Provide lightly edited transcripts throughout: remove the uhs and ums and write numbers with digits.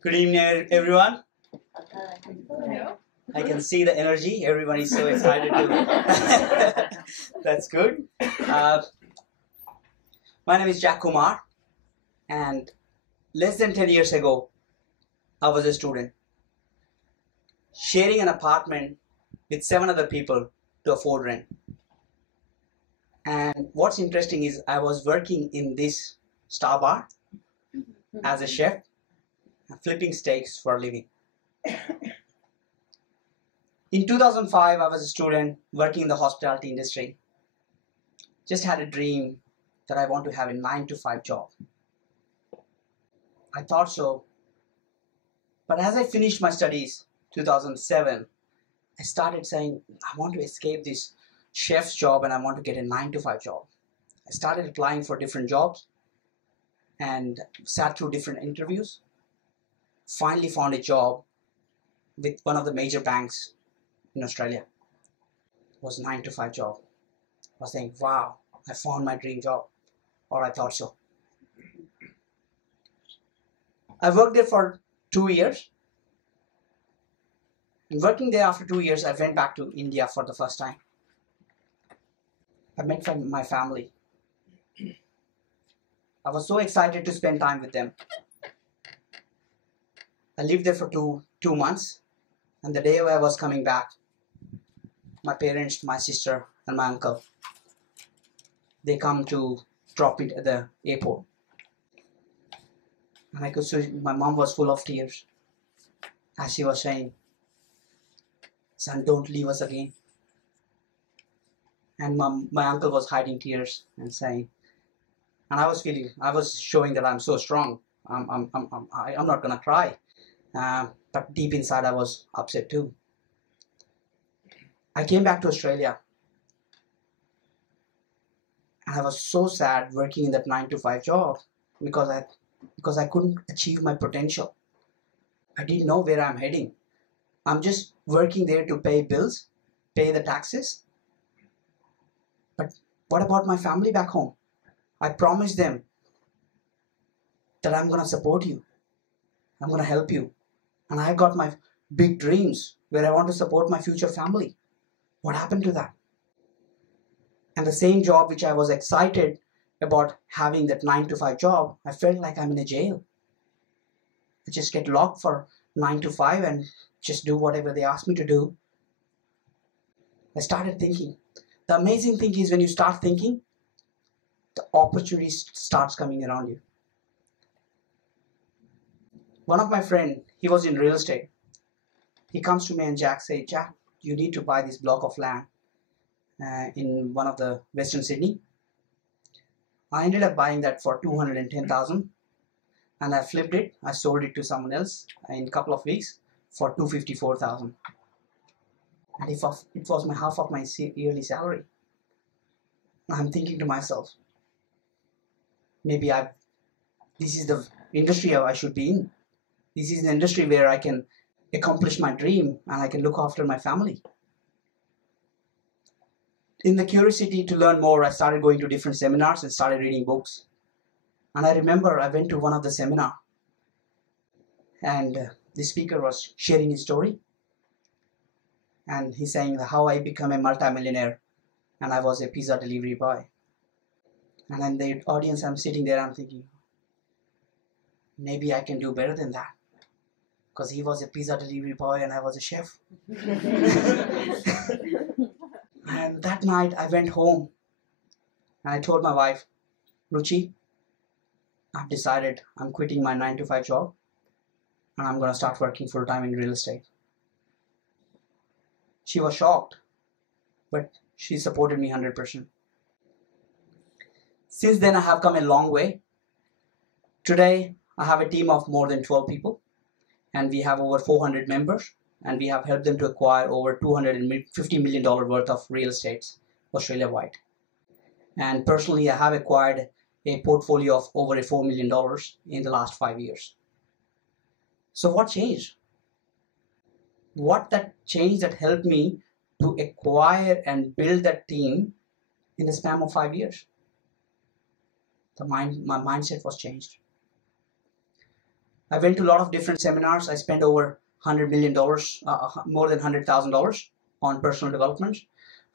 Good evening, everyone. Hello. I can see the energy. Everyone is so excited to. That's good. Uh, my name is Jack Kumar, and less than 10 years ago, I was a student sharing an apartment with 7 other people to afford rent. And what's interesting is I was working in this star bar as a chef, flipping steaks for a living. In 2005, I was a student working in the hospitality industry. Just had a dream that I want to have a 9 to 5 job. I thought so. But as I finished my studies, 2007, I started saying, I want to escape this chef's job and I want to get a 9 to 5 job. I started applying for different jobs and sat through different interviews. Finally found a job with one of the major banks in Australia. It was a 9 to 5 job. I was saying, wow, I found my dream job, or I thought so. I worked there for 2 years. And working there after 2 years, I went back to India for the first time. I met my family. I was so excited to spend time with them. I lived there for two months, and the day I was coming back, my parents, my sister, and my uncle, they come to drop me at the airport. And I could see my mom was full of tears as she was saying, son, don't leave us again. And my uncle was hiding tears and saying, and I was showing that I'm so strong. I'm not gonna cry. But deep inside I was upset too. I came back to Australia and I was so sad working in that 9 to 5 job because I couldn't achieve my potential. I didn't know where I'm heading. I'm just working there to pay bills, pay the taxes. But what about my family back home? I promised them that I'm going to support you. I'm going to help you. And I got my big dreams where I want to support my future family. What happened to that? And the same job which I was excited about having, that 9 to 5 job, I felt like I'm in a jail. I just get locked for 9 to 5 and just do whatever they ask me to do. I started thinking. The amazing thing is when you start thinking, the opportunity starts coming around you. One of my friends, he was in real estate. He comes to me and Jack says, Jack, you need to buy this block of land in one of the Western Sydney. I ended up buying that for 210,000 and I flipped it. I sold it to someone else in a couple of weeks for 254,000. And it was my half of my yearly salary. I'm thinking to myself, maybe this is the industry I should be in. This is the industry where I can accomplish my dream and I can look after my family. In the curiosity to learn more, I started going to different seminars and started reading books. And I remember I went to one of the seminar and the speaker was sharing his story. And he's saying how I became a multi-millionaire and I was a pizza delivery boy. And in the audience, I'm sitting there, I'm thinking, maybe I can do better than that. Because he was a pizza delivery boy and I was a chef. And that night I went home and I told my wife, Ruchi, I've decided I'm quitting my 9 to 5 job and I'm going to start working full time in real estate. She was shocked, but she supported me 100%. Since then, I have come a long way. Today, I have a team of more than 12 people, and we have over 400 members, and we have helped them to acquire over $250 million worth of real estates Australia-wide. And personally, I have acquired a portfolio of over $4 million in the last 5 years. So what changed? What that changed that helped me to acquire and build that team in the span of 5 years? My mindset was changed. I went to a lot of different seminars. I spent over $100 million, more than $100,000 on personal development,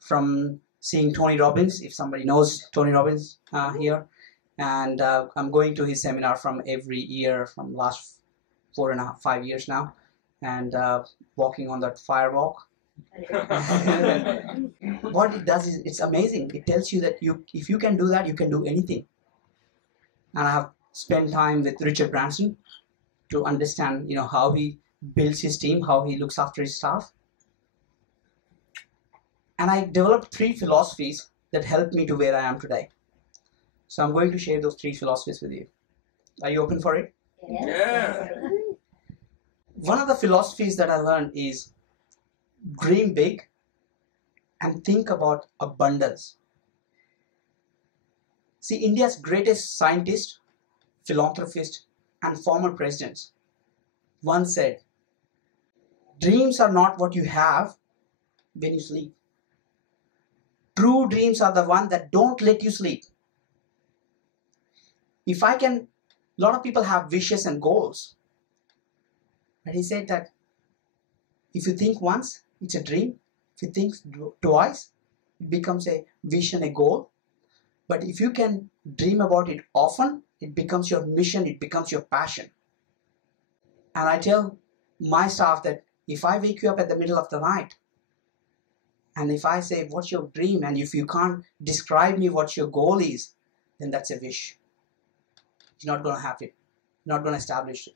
from seeing Tony Robbins, if somebody knows Tony Robbins here. And I'm going to his seminar from every year from last 4.5, 5 years now, and walking on that firewalk. What it does is, it's amazing. It tells you that if you can do that, you can do anything. And I have spent time with Richard Branson to understand, how he builds his team, how he looks after his staff. And I developed 3 philosophies that helped me to where I am today. So I'm going to share those 3 philosophies with you. Are you open for it? Yeah. One of the philosophies that I learned is dream big and think about abundance. See, India's greatest scientist, philanthropist, and former presidents once said, dreams are not what you have when you sleep. True dreams are the ones that don't let you sleep. A lot of people have wishes and goals. But he said that if you think once, it's a dream. If you think twice, it becomes a vision, a goal. But if you can dream about it often, it becomes your mission, it becomes your passion. And I tell my staff that if I wake you up at the middle of the night, and if I say, what's your dream? And if you can't describe me what your goal is, then that's a wish. You're not going to have it. You're not going to establish it.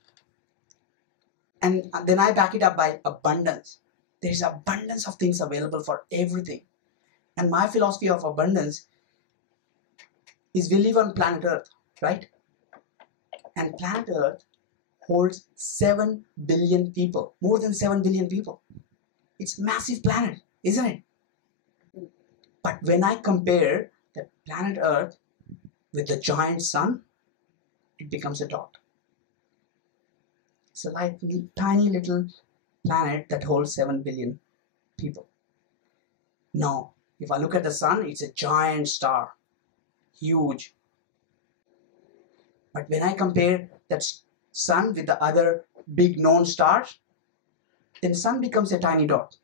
And then I back it up by abundance. There's abundance of things available for everything. And my philosophy of abundance is we live on planet Earth, right? And planet Earth holds 7 billion people, more than 7 billion people. It's a massive planet, isn't it? But when I compare the planet Earth with the giant sun, it becomes a dot. It's a tiny little planet that holds 7 billion people. Now, if I look at the sun, it's a giant star, huge. But when I compare that sun with the other big known stars, then sun becomes a tiny dot.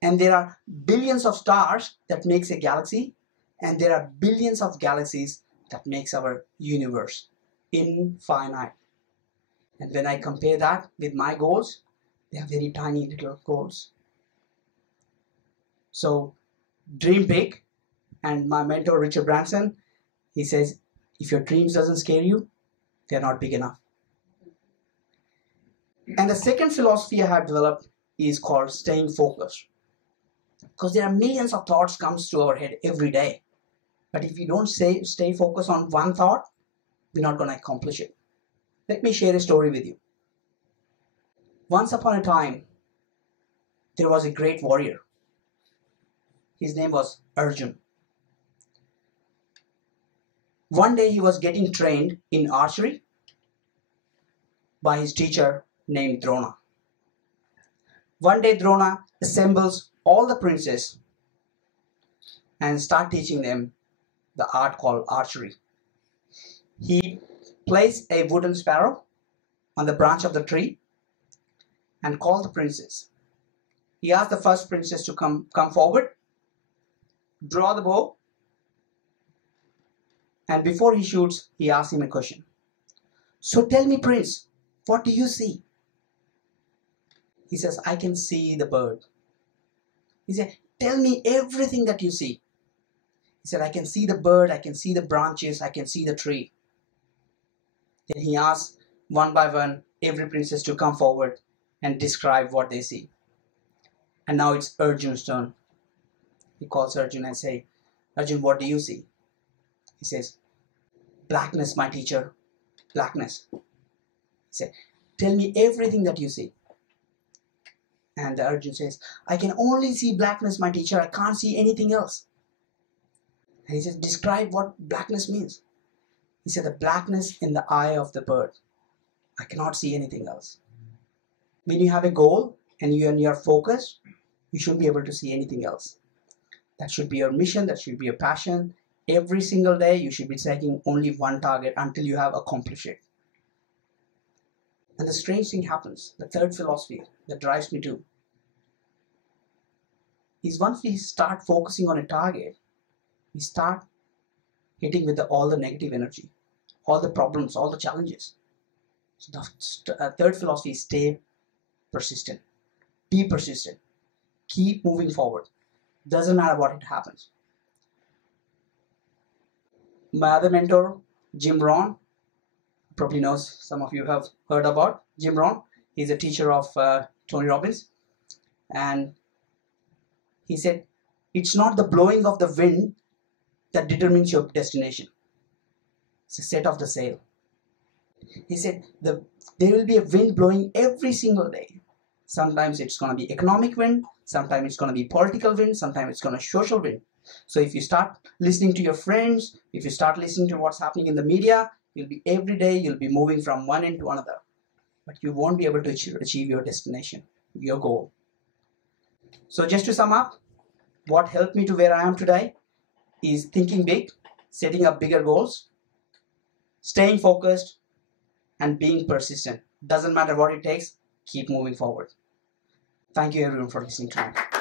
And there are billions of stars that makes a galaxy, and there are billions of galaxies that makes our universe infinite. And when I compare that with my goals, they are very tiny little goals. So dream big. And my mentor Richard Branson, he says, if your dreams doesn't scare you, they're not big enough. And the second philosophy I have developed is called staying focused. Because there are millions of thoughts comes to our head every day. But if you don't stay focused on one thought, we're not going to accomplish it. Let me share a story with you. Once upon a time, there was a great warrior. His name was Arjun. One day he was getting trained in archery by his teacher named Drona. One day Drona assembles all the princes and start teaching them the art called archery. He placed a wooden sparrow on the branch of the tree and called the princes. He asked the first princess to come forward, draw the bow, and before he shoots, he asks him a question. So tell me, prince, what do you see? He says, I can see the bird. He said, tell me everything that you see. He said, I can see the bird, I can see the branches, I can see the tree. Then he asked one by one every princess to come forward and describe what they see. And now it's Arjun's turn. He calls Arjun and says, Arjun, what do you see? He says, blackness, my teacher, blackness. He said, tell me everything that you see. And Arjun says, I can only see blackness, my teacher, I can't see anything else. And he says, describe what blackness means. He said, the blackness in the eye of the bird. I cannot see anything else. When you have a goal and you're focused, you shouldn't be able to see anything else. That should be your mission, that should be your passion. Every single day, you should be taking only one target until you have accomplished it. And the strange thing happens, the third philosophy that drives me to, is once we start focusing on a target, we start hitting with all the negative energy, all the problems, all the challenges. So the third philosophy is stay persistent. Be persistent. Keep moving forward. Doesn't matter what it happens. My other mentor, Jim Rohn, probably knows, some of you have heard about Jim Rohn. He's a teacher of Tony Robbins. And he said, it's not the blowing of the wind that determines your destination. It's a set of the sail. He said, there will be a wind blowing every single day. Sometimes it's going to be economic wind, sometimes it's going to be political wind, sometimes it's going to be social wind. So if you start listening to your friends, if you start listening to what's happening in the media, every day you'll be moving from one end to another. But you won't be able to achieve your destination, your goal. So just to sum up, what helped me to where I am today is thinking big, setting up bigger goals, staying focused, and being persistent. Doesn't matter what it takes, keep moving forward. Thank you everyone for listening to me.